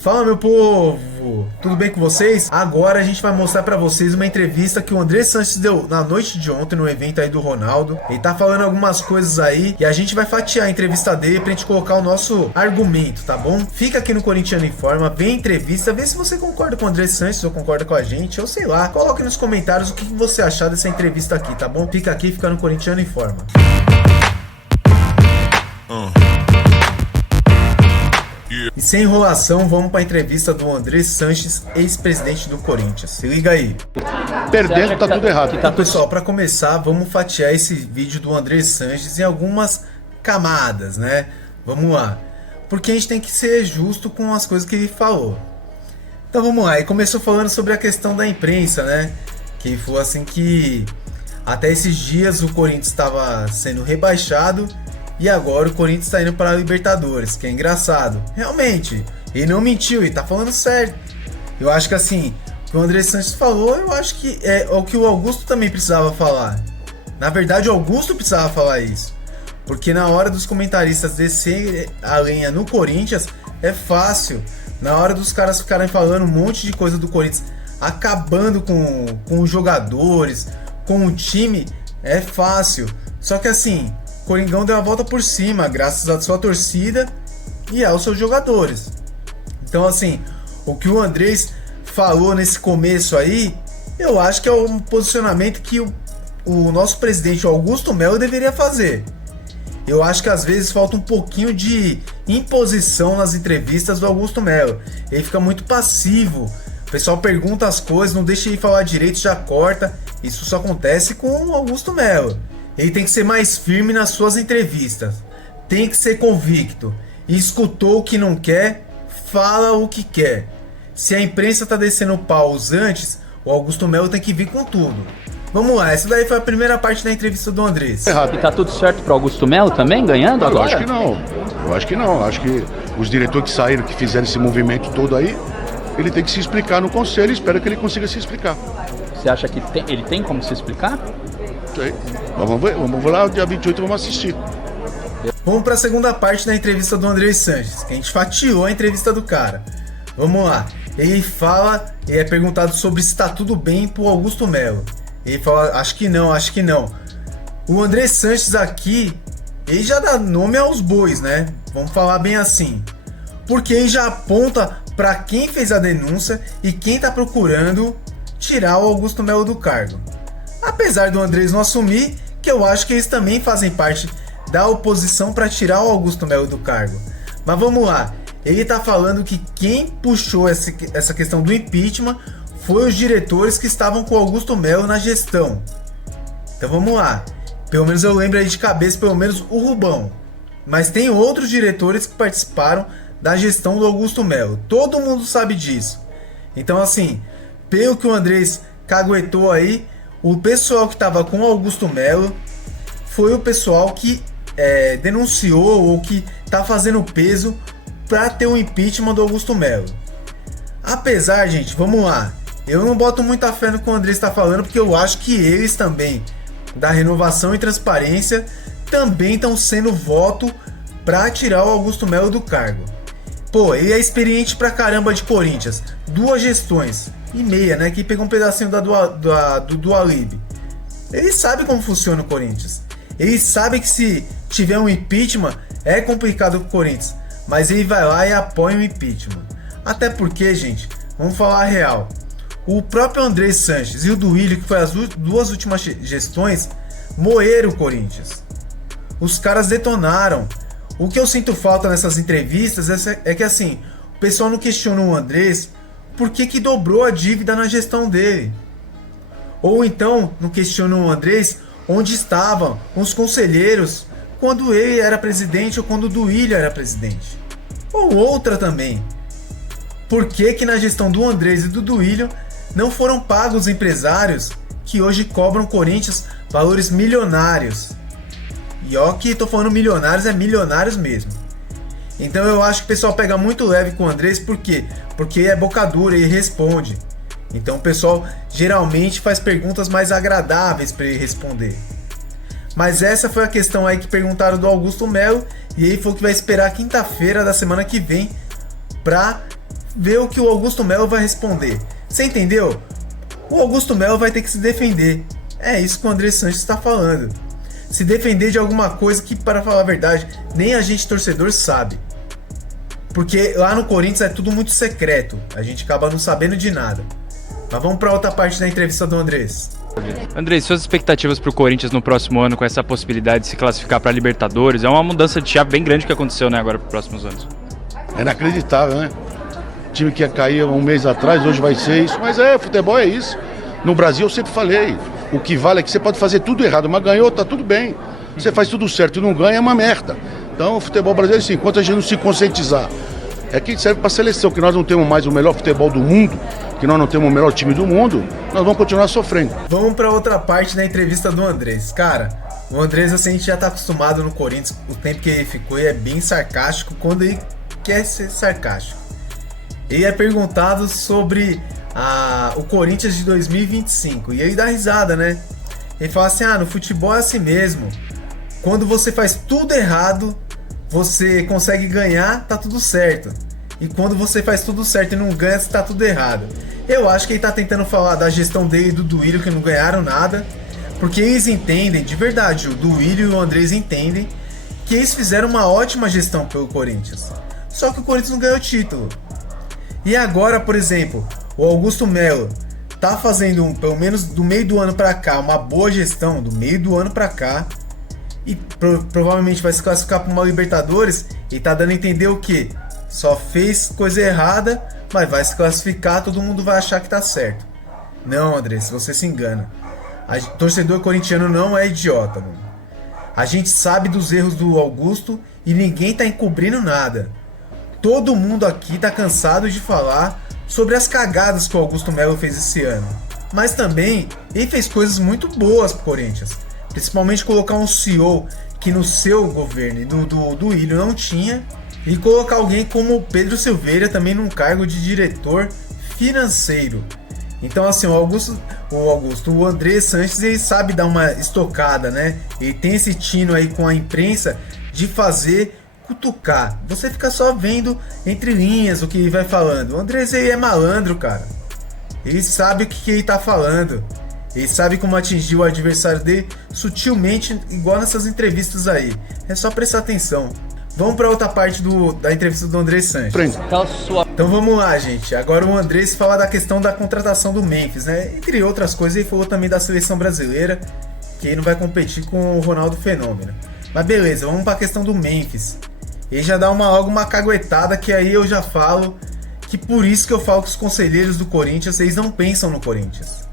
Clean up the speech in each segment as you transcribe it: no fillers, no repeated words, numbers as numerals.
Fala, meu povo, tudo bem com vocês? Agora a gente vai mostrar pra vocês uma entrevista que o Andrés Sanches deu na noite de ontem no evento aí do Ronaldo. Ele tá falando algumas coisas aí e a gente vai fatiar a entrevista dele pra gente colocar o nosso argumento, tá bom? Fica aqui no Corintiano Informa, vê a entrevista, vê se você concorda com o Andrés Sanches ou concorda com a gente, ou sei lá. Coloque nos comentários o que você achar dessa entrevista aqui, tá bom? Fica aqui, fica no Corintiano Informa. E sem enrolação, vamos para a entrevista do Andrés Sanches, ex-presidente do Corinthians. Se liga aí. Perdendo tá tudo errado. Então, pessoal, para começar, vamos fatiar esse vídeo do Andrés Sanches em algumas camadas, né? Vamos lá. Porque a gente tem que ser justo com as coisas que ele falou. Então vamos lá. Ele começou falando sobre a questão da imprensa, né? Que foi assim que até esses dias o Corinthians estava sendo rebaixado. E agora o Corinthians está indo para a Libertadores, que é engraçado. Realmente, ele não mentiu, ele tá falando certo. Eu acho que assim, o que o Andrés Sanches falou, eu acho que é o que o Augusto também precisava falar. Na verdade, o Augusto precisava falar isso. Porque na hora dos comentaristas descer a lenha no Corinthians, é fácil. Na hora dos caras ficarem falando um monte de coisa do Corinthians, acabando com os jogadores, com o time, é fácil. Só que assim, Coringão deu a volta por cima, graças à sua torcida e aos seus jogadores. Então assim, o que o Andrés falou nesse começo aí, eu acho que é um posicionamento que o nosso presidente Augusto Melo deveria fazer. Eu acho que às vezes falta um pouquinho de imposição nas entrevistas do Augusto Melo. Ele fica muito passivo, o pessoal pergunta as coisas, não deixa ele falar direito, já corta. Isso só acontece com o Augusto Melo. Ele tem que ser mais firme nas suas entrevistas. Tem que ser convicto. E escutou o que não quer, fala o que quer. Se a imprensa tá descendo paus antes, o Augusto Melo tem que vir com tudo. Vamos lá, essa daí foi a primeira parte da entrevista do Andrés. Errado. E tá tudo certo pro Augusto Melo também, ganhando agora? Eu acho que não. Acho que os diretores que saíram, que fizeram esse movimento todo aí, ele tem que se explicar no conselho e espero que ele consiga se explicar. Você acha que ele tem como se explicar? Sei. Vamos lá, dia 28 vamos assistir. Vamos para a segunda parte da entrevista do Andrés Sanches, que a gente fatiou a entrevista do cara. Vamos lá. Ele é perguntado sobre se está tudo bem pro Augusto Melo. Ele fala, acho que não. O Andrés Sanches aqui, ele já dá nome aos bois, né? Vamos falar bem assim. Porque ele já aponta para quem fez a denúncia e quem está procurando tirar o Augusto Melo do cargo. Apesar do Andrés não assumir, que eu acho que eles também fazem parte da oposição para tirar o Augusto Melo do cargo. Mas vamos lá, ele tá falando que quem puxou essa questão do impeachment foi os diretores que estavam com o Augusto Melo na gestão. Então vamos lá, pelo menos eu lembro aí de cabeça, pelo menos o Rubão. Mas tem outros diretores que participaram da gestão do Augusto Melo, todo mundo sabe disso. Então assim, pelo que o Andrés caguetou aí, o pessoal que estava com o Augusto Melo foi o pessoal que denunciou ou que está fazendo peso para ter o impeachment do Augusto Melo. Apesar, gente, vamos lá, eu não boto muita fé no que o Andrés está falando, porque eu acho que eles também, da Renovação e Transparência, também estão sendo voto para tirar o Augusto Melo do cargo. Pô, ele é experiente pra caramba de Corinthians, 2 gestões e meia, né, que pegou um pedacinho do Alib. Ele sabe como funciona o Corinthians. Ele sabe que se tiver um impeachment é complicado pro Corinthians, mas ele vai lá e apoia o impeachment. Até porque, gente, vamos falar a real, o próprio Andrés Sanches e o Duílio, que foi as 2 últimas gestões, moeram o Corinthians. Os caras detonaram. O que eu sinto falta nessas entrevistas é que assim, o pessoal não questiona o Andrés por que dobrou a dívida na gestão dele. Ou então não questiona o Andrés onde estavam os conselheiros quando ele era presidente ou quando o Duílio era presidente. Ou outra também, por que na gestão do Andrés e do Duílio não foram pagos os empresários que hoje cobram Corinthians valores milionários? E ó que tô falando milionários, é milionários mesmo. Então eu acho que o pessoal pega muito leve com o Andrés, por quê? Porque é boca dura e responde. Então o pessoal geralmente faz perguntas mais agradáveis para ele responder. Mas essa foi a questão aí que perguntaram do Augusto Melo, e ele falou que vai esperar quinta-feira da semana que vem para ver o que o Augusto Melo vai responder. Você entendeu? O Augusto Melo vai ter que se defender. É isso que o André Sanches está falando. Se defender de alguma coisa que, para falar a verdade, nem a gente torcedor sabe. Porque lá no Corinthians é tudo muito secreto. A gente acaba não sabendo de nada. Mas vamos para outra parte da entrevista do Andrés. Andrés, suas expectativas para o Corinthians no próximo ano com essa possibilidade de se classificar para a Libertadores? É uma mudança de chave bem grande que aconteceu, né, agora para os próximos anos. É inacreditável, né? O time que ia cair um mês atrás, hoje vai ser isso. Mas futebol é isso. No Brasil eu sempre falei, o que vale é que você pode fazer tudo errado, mas ganhou, tá tudo bem. Você faz tudo certo e não ganha, é uma merda. Então o futebol brasileiro, assim, enquanto a gente não se conscientizar, é que serve para seleção, que nós não temos mais o melhor futebol do mundo, que nós não temos o melhor time do mundo, nós vamos continuar sofrendo. Vamos para outra parte da entrevista do Andrés. Cara, o Andrés, assim, a gente já tá acostumado no Corinthians, o tempo que ele ficou, e é bem sarcástico quando ele quer ser sarcástico. Ele é perguntado sobre o Corinthians de 2025, e ele dá risada, né? Ele fala assim, no futebol é assim mesmo. Quando você faz tudo errado, você consegue ganhar, tá tudo certo. E quando você faz tudo certo e não ganha, tá tudo errado. Eu acho que ele tá tentando falar da gestão dele e do Duílio, que não ganharam nada. Porque eles entendem, de verdade, o Duílio e o Andrés entendem que eles fizeram uma ótima gestão pelo Corinthians. Só que o Corinthians não ganhou o título. E agora, por exemplo, o Augusto Melo tá fazendo, pelo menos do meio do ano pra cá, uma boa gestão do meio do ano pra cá. E provavelmente vai se classificar para uma Libertadores. E tá dando a entender o que? Só fez coisa errada, mas vai se classificar, todo mundo vai achar que tá certo. Não, Andrés, você se engana. Torcedor corintiano não é idiota, mano. A gente sabe dos erros do Augusto e ninguém tá encobrindo nada. Todo mundo aqui tá cansado de falar sobre as cagadas que o Augusto Melo fez esse ano. Mas também ele fez coisas muito boas pro Corinthians. Principalmente colocar um CEO que no seu governo e do Ilho não tinha. E colocar alguém como o Pedro Silveira também num cargo de diretor financeiro. Então assim, o André Sanches, ele sabe dar uma estocada, né? Ele tem esse tino aí com a imprensa de fazer cutucar. Você fica só vendo entre linhas o que ele vai falando. O Andrés, ele é malandro, cara. Ele sabe o que ele tá falando. Ele sabe como atingir o adversário dele sutilmente, igual nessas entrevistas aí. É só prestar atenção. Vamos para outra parte da entrevista do Andrés Sanches. Então vamos lá, gente. Agora o Andrés fala da questão da contratação do Memphis, né? Entre outras coisas, ele falou também da seleção brasileira, que ele não vai competir com o Ronaldo Fenômeno. Mas beleza, vamos para a questão do Memphis. Ele já dá logo uma caguetada, que aí eu já falo que por isso que eu falo que os conselheiros do Corinthians, eles não pensam no Corinthians.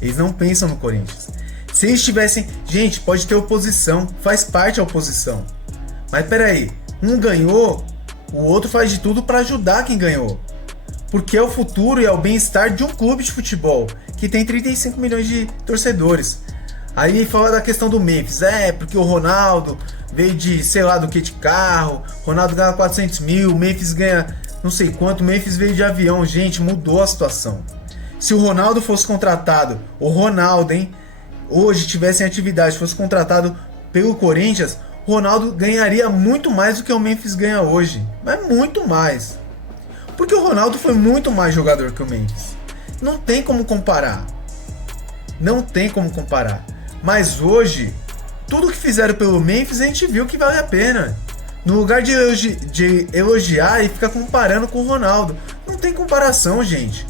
Eles não pensam no Corinthians. Se eles tivessem... Gente, pode ter oposição. Faz parte da oposição. Mas peraí. Um ganhou, o outro faz de tudo para ajudar quem ganhou. Porque é o futuro e é o bem-estar de um clube de futebol que tem 35 milhões de torcedores. Aí fala da questão do Memphis. Porque o Ronaldo veio de, sei lá, do que de carro. Ronaldo ganha 400 mil. O Memphis ganha não sei quanto. O Memphis veio de avião. Gente, mudou a situação. Se o Ronaldo fosse contratado, o Ronaldo, hoje tivesse em atividade, fosse contratado pelo Corinthians, o Ronaldo ganharia muito mais do que o Memphis ganha hoje. Mas muito mais. Porque o Ronaldo foi muito mais jogador que o Memphis. Não tem como comparar. Não tem como comparar. Mas hoje, tudo que fizeram pelo Memphis, a gente viu que vale a pena. No lugar de elogiar e ficar comparando com o Ronaldo. Não tem comparação, gente.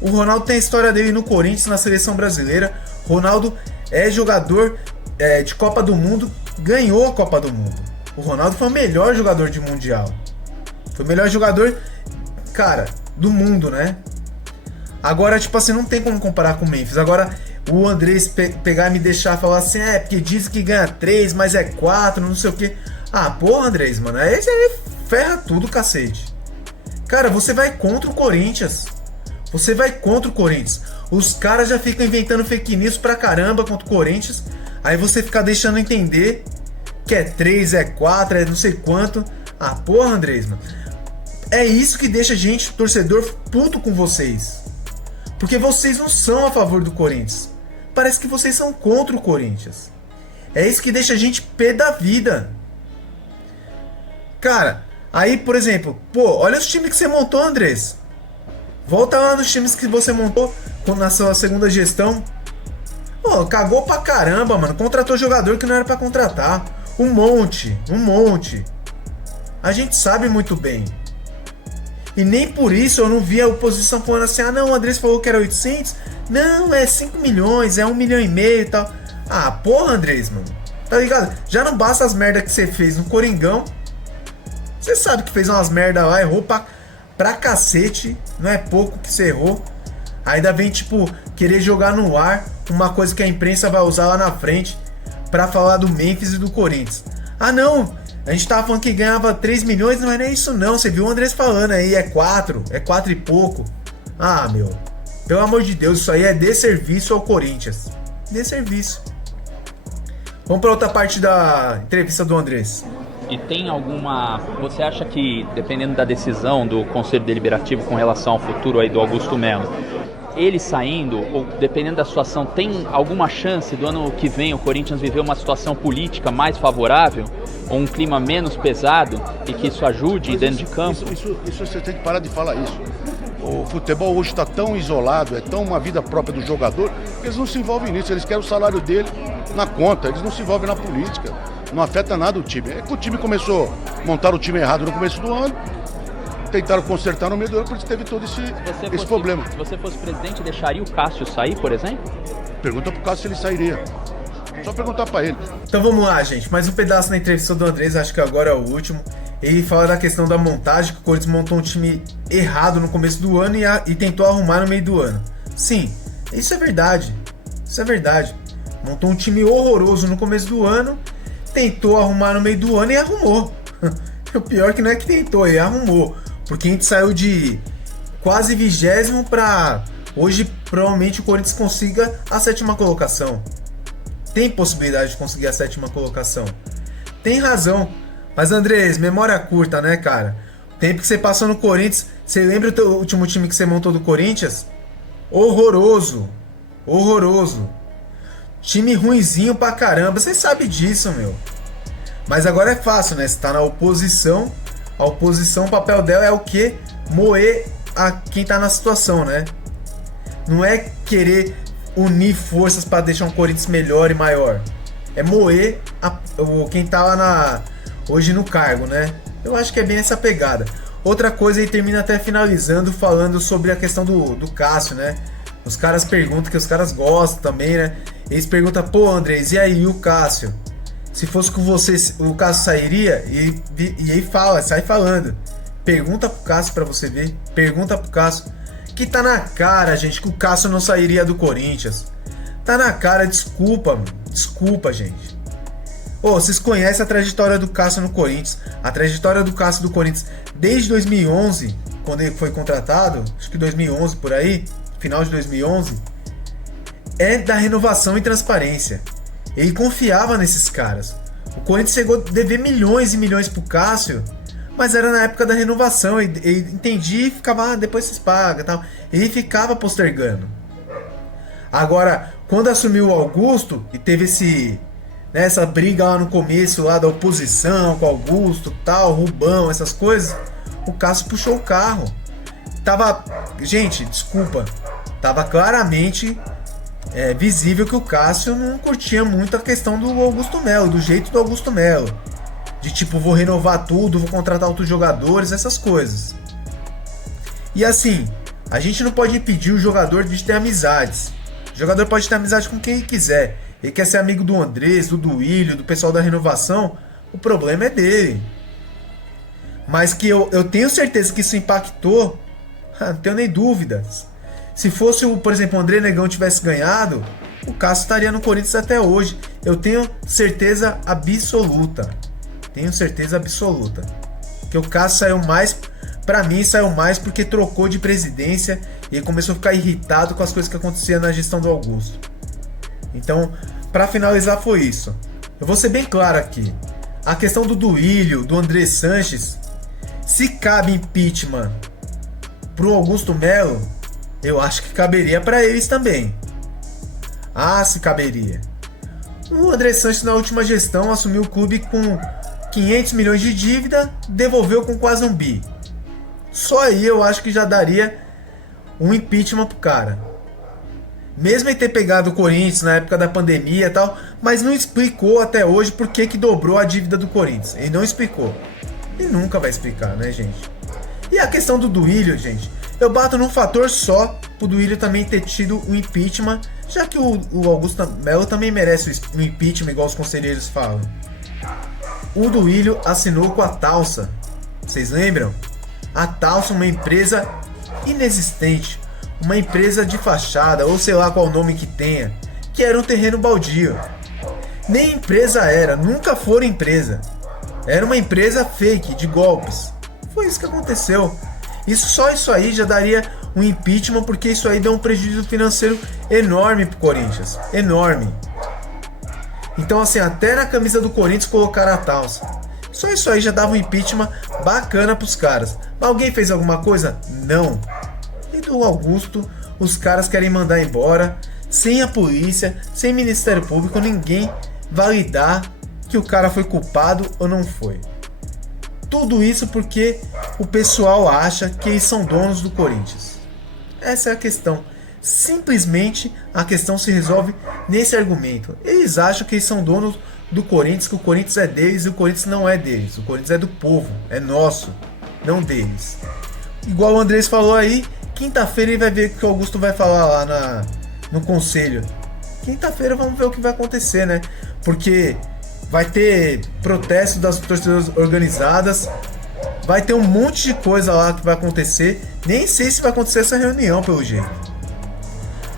O Ronaldo tem a história dele no Corinthians, na seleção brasileira. Ronaldo é jogador de Copa do Mundo, ganhou a Copa do Mundo. O Ronaldo foi o melhor jogador de Mundial. Foi o melhor jogador, cara, do mundo, né? Agora, tipo assim, não tem como comparar com o Memphis. Agora, o Andrés pegar e me deixar falar assim, porque diz que ganha 3, mas é 4, não sei o que. Porra, Andrés, mano, esse aí ferra tudo, cacete. Cara, você vai contra o Corinthians. Você vai contra o Corinthians. Os caras já ficam inventando fake news pra caramba contra o Corinthians. Aí você fica deixando entender que é 3, é 4, é não sei quanto. Porra, Andrés, mano. É isso que deixa a gente, torcedor, puto com vocês. Porque vocês não são a favor do Corinthians. Parece que vocês são contra o Corinthians. É isso que deixa a gente pé da vida. Cara, Aí, por exemplo, pô, olha os times que você montou, Andrés. Volta lá nos times que você montou na sua segunda gestão. Pô, cagou pra caramba, mano. Contratou jogador que não era pra contratar. Um monte. A gente sabe muito bem. E nem por isso eu não vi a oposição falando assim, ah não, o Andrés falou que era 800. Não, é 5 milhões, é 1,5 milhão e tal. Ah, porra, Andrés, mano. Tá ligado? Já não basta as merdas que você fez no Coringão. Você sabe que fez umas merda lá, errou pra cacete. Não é pouco que você errou. Ainda vem, tipo, querer jogar no ar uma coisa que a imprensa vai usar lá na frente pra falar do Memphis e do Corinthians. Ah, não, a gente tava falando que ganhava 3 milhões, não é isso não. Você viu o Andrés falando aí, é 4 e pouco. Ah, meu, pelo amor de Deus, isso aí é desserviço ao Corinthians. Desserviço. Vamos pra outra parte da entrevista do Andrés. E tem alguma... Você acha que, dependendo da decisão do Conselho Deliberativo com relação ao futuro aí do Augusto Melo, ele saindo, ou dependendo da situação, tem alguma chance do ano que vem o Corinthians viver uma situação política mais favorável? Ou um clima menos pesado e que isso ajude dentro de campo? Isso você tem que parar de falar isso. O futebol hoje está tão isolado, é tão uma vida própria do jogador, que eles não se envolvem nisso, eles querem o salário dele na conta, eles não se envolvem na política. Não afeta nada o time. É que o time começou a montar o time errado no começo do ano, tentaram consertar no meio do ano, por isso teve todo esse problema. Se você fosse presidente, deixaria o Cássio sair, por exemplo? Pergunta pro Cássio se ele sairia. Só perguntar pra ele. Então vamos lá, gente. Mais um pedaço da entrevista do Andrés, acho que agora é o último. Ele fala da questão da montagem, que o Corinthians montou um time errado no começo do ano e tentou arrumar no meio do ano. Sim, isso é verdade. Isso é verdade. Montou um time horroroso no começo do ano, tentou arrumar no meio do ano e arrumou. O pior é que não é que tentou, ele arrumou. Porque a gente saiu de quase 20º para hoje provavelmente o Corinthians consiga a 7ª colocação. Tem possibilidade de conseguir a 7ª colocação. Tem razão. Mas Andrés, memória curta, né, cara? O tempo que você passou no Corinthians, você lembra o teu último time que você montou do Corinthians? Horroroso. Horroroso. Time ruinzinho pra caramba. Você sabe disso, meu. Mas agora é fácil, né? Você tá na oposição. A oposição, o papel dela é o quê? Moer a quem tá na situação, né? Não é querer unir forças para deixar um Corinthians melhor e maior. É moer quem tá lá hoje no cargo, né? Eu acho que é bem essa pegada. Outra coisa, aí termina até finalizando falando sobre a questão do Cássio, né? Os caras perguntam, que os caras gostam também, né? Eles perguntam, pô, Andrés, e aí o Cássio? Se fosse com você, o Cássio sairia? E aí fala, sai falando. Pergunta pro Cássio pra você ver. Pergunta pro Cássio. Que tá na cara, gente, que o Cássio não sairia do Corinthians. Tá na cara, desculpa, mano. Desculpa, gente. Ô, vocês conhecem a trajetória do Cássio no Corinthians. A trajetória do Cássio do Corinthians desde 2011, quando ele foi contratado, acho que 2011 por aí, final de 2011, é da renovação e transparência. Ele confiava nesses caras. O Corinthians chegou a dever milhões e milhões pro Cássio, mas era na época da renovação. Ele entendia e ficava, depois vocês pagam e tal. Ele ficava postergando. Agora, quando assumiu o Augusto e teve essa briga lá no começo lá da oposição com o Augusto, tal, Rubão, essas coisas, o Cássio puxou o carro. Gente, desculpa, tava claramente visível que o Cássio não curtia muito a questão do Augusto Melo, do jeito do Augusto Melo. De tipo, vou renovar tudo, vou contratar outros jogadores, essas coisas. E assim, a gente não pode impedir o jogador de ter amizades. O jogador pode ter amizade com quem ele quiser. Ele quer ser amigo do Andrés, do Duílio, do pessoal da renovação. O problema é dele. Mas que eu tenho certeza que isso impactou, não tenho nem dúvidas. Se fosse, por exemplo, o André Negão tivesse ganhado, o Cássio estaria no Corinthians até hoje. Eu tenho certeza absoluta. Tenho certeza absoluta. Que o Cássio saiu mais, pra mim saiu mais porque trocou de presidência e ele começou a ficar irritado com as coisas que aconteciam na gestão do Augusto. Então, pra finalizar foi isso. Eu vou ser bem claro aqui. A questão do Duílio, do André Sanches, se cabe impeachment pro Augusto Melo, eu acho que caberia pra eles também. Ah, se caberia. O André Sanches na última gestão assumiu o clube com 500 milhões de dívida, devolveu com quase 1 bi. Só aí eu acho que já daria um impeachment pro cara. Mesmo ele ter pegado o Corinthians na época da pandemia e tal, mas não explicou até hoje por que dobrou a dívida do Corinthians. Ele não explicou. E nunca vai explicar, né, gente? E a questão do Duílio, gente, eu bato num fator só pro Duílio também ter tido o impeachment, já que o Augusto Melo também merece o impeachment, igual os conselheiros falam. O Duílio assinou com a Talsa. Vocês lembram? A Talsa, uma empresa inexistente, uma empresa de fachada, ou sei lá qual nome que tenha, que era um terreno baldio. Nem empresa era, nunca foi empresa. Era uma empresa fake, de golpes. Foi isso que aconteceu. Só isso aí já daria um impeachment, porque isso aí deu um prejuízo financeiro enorme pro Corinthians. Enorme. Então assim, até na camisa do Corinthians colocaram a Talsa. Só isso aí já dava um impeachment bacana pros caras. Mas alguém fez alguma coisa? Não. E do Augusto, os caras querem mandar embora, sem a polícia, sem Ministério Público, ninguém validar que o cara foi culpado ou não foi. Tudo isso porque o pessoal acha que eles são donos do Corinthians. Essa é a questão. Simplesmente a questão se resolve nesse argumento. Eles acham que eles são donos do Corinthians, que o Corinthians é deles e o Corinthians não é deles. O Corinthians é do povo, é nosso, não deles. Igual o Andrés falou aí, quinta-feira ele vai ver o que o Augusto vai falar lá no conselho. Quinta-feira vamos ver o que vai acontecer, né? Porque vai ter protesto das torcidas organizadas, vai ter um monte de coisa lá que vai acontecer. Nem sei se vai acontecer essa reunião, pelo jeito.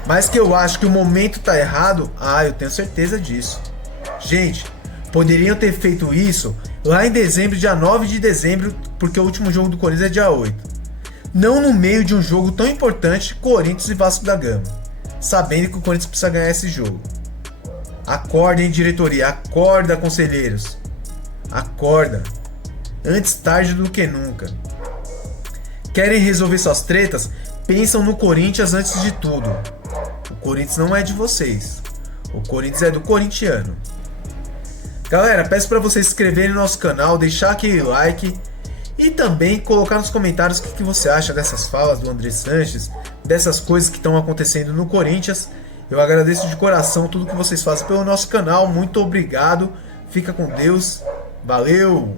Mas que eu acho que o momento tá errado, eu tenho certeza disso. Gente, poderiam ter feito isso lá em dezembro, dia 9 de dezembro, porque o último jogo do Corinthians é dia 8. Não no meio de um jogo tão importante, Corinthians e Vasco da Gama, sabendo que o Corinthians precisa ganhar esse jogo. Acordem, diretoria, acorda, conselheiros. Acorda. Antes tarde do que nunca. Querem resolver suas tretas? Pensam no Corinthians antes de tudo. O Corinthians não é de vocês. O Corinthians é do corintiano. Galera, peço para vocês se inscreverem no nosso canal, deixar aquele like e também colocar nos comentários o que você acha dessas falas do André Sanches, dessas coisas que estão acontecendo no Corinthians. Eu agradeço de coração tudo que vocês fazem pelo nosso canal. Muito obrigado. Fica com Deus. Valeu!